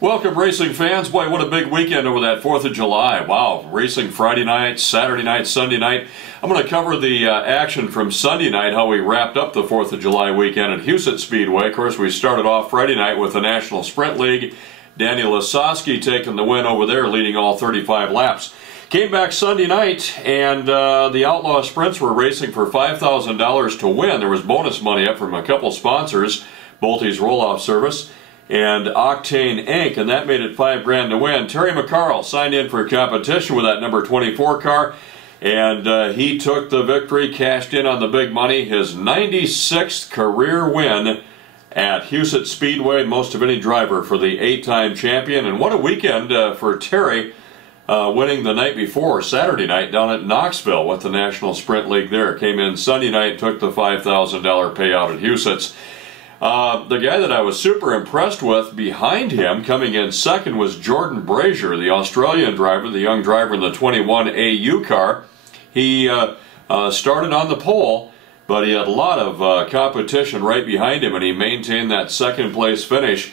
Welcome, racing fans. Boy, what a big weekend over that 4th of July. Wow, racing Friday night, Saturday night, Sunday night. I'm going to cover the action from Sunday night, how we wrapped up the 4th of July weekend at Huset Speedway. Of course, we started off Friday night with the National Sprint League. Daniel Lasowski taking the win over there, leading all 35 laps. Came back Sunday night, and the Outlaw Sprints were racing for $5,000 to win. There was bonus money up from a couple sponsors, Bolte's Roll-Off Service and Octane Inc., and that made it $5,000 to win. Terry McCarl signed in for competition with that number 24 car, and he took the victory, cashed in on the big money, his 96th career win at Huset Speedway, most of any driver for the 8-time champion. And what a weekend for Terry, winning the night before, Saturday night, down at Knoxville with the National Sprint League there. Came in Sunday night, took the $5,000 payout at Huset's. The guy that I was super impressed with behind him, coming in second, was Jordan Brazier, the Australian driver, the young driver in the 21 AU car. He started on the pole, but he had a lot of competition right behind him, and he maintained that second place finish.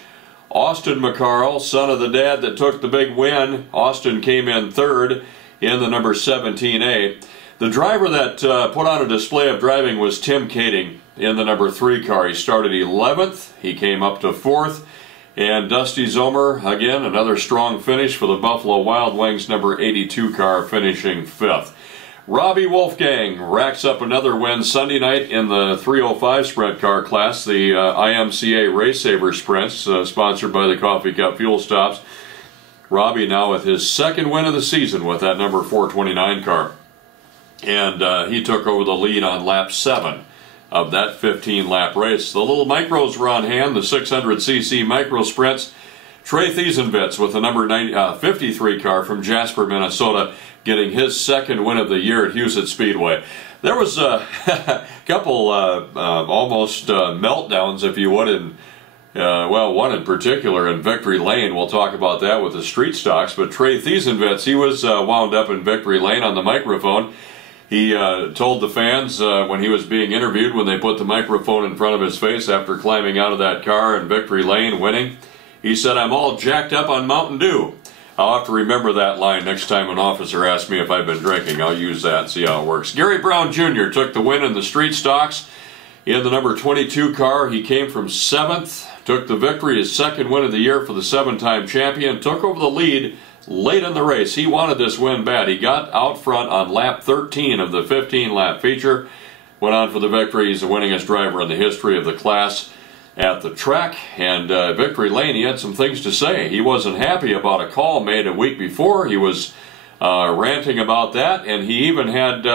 Austin McCarl, son of the dad that took the big win, Austin came in third in the number 17A. The driver that put on a display of driving was Tim Kading in the number 3 car. He started 11th, he came up to 4th, and Dusty Zomer, again, another strong finish for the Buffalo Wild Wings number 82 car, finishing 5th. Robbie Wolfgang racks up another win Sunday night in the 305 sprint car class, the IMCA Race Saver Sprints, sponsored by the Coffee Cup Fuel Stops. Robbie now with his second win of the season with that number 429 car. And he took over the lead on lap 7 of that 15-lap race. The little micros were on hand, the 600cc micro sprints. Trey Thiesenvitz with the number 53 car from Jasper, Minnesota, getting his second win of the year at Huset Speedway. There was a couple almost meltdowns, if you would, in well, one in particular in Victory Lane. We'll talk about that with the street stocks. But Trey Thiesenvitz, he was wound up in Victory Lane on the microphone. He told the fans when he was being interviewed, when they put the microphone in front of his face after climbing out of that car in Victory Lane winning, he said, "I'm all jacked up on Mountain Dew." I'll have to remember that line next time an officer asks me if I've been drinking. I'll use that and see how it works. Gary Brown Jr. took the win in the street stocks in the number 22 car. He came from 7th, took the victory, his second win of the year for the 7-time champion, took over the lead late in the race. He wanted this win bad. He got out front on lap 13 of the 15-lap feature, went on for the victory. He's the winningest driver in the history of the class at the track. And Victory Lane, he had some things to say. He wasn't happy about a call made a week before. He was ranting about that, and he even had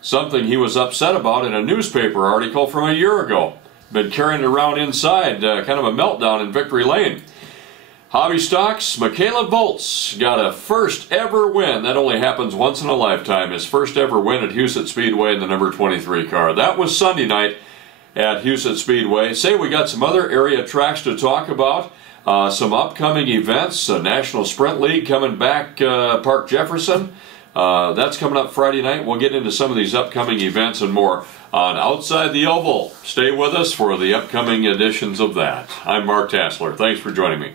something he was upset about in a newspaper article from a year ago. Been carrying it around inside, kind of a meltdown in Victory Lane. Hobby Stocks, Michaela Volz got a first ever win. That only happens once in a lifetime. His first ever win at Huset Speedway in the number 23 car. That was Sunday night at Huset Speedway. Say, we got some other area tracks to talk about. Some upcoming events. National Sprint League coming back, Park Jefferson. That's coming up Friday night. We'll get into some of these upcoming events and more on Outside the Oval. Stay with us for the upcoming editions of that. I'm Mark Tassler. Thanks for joining me.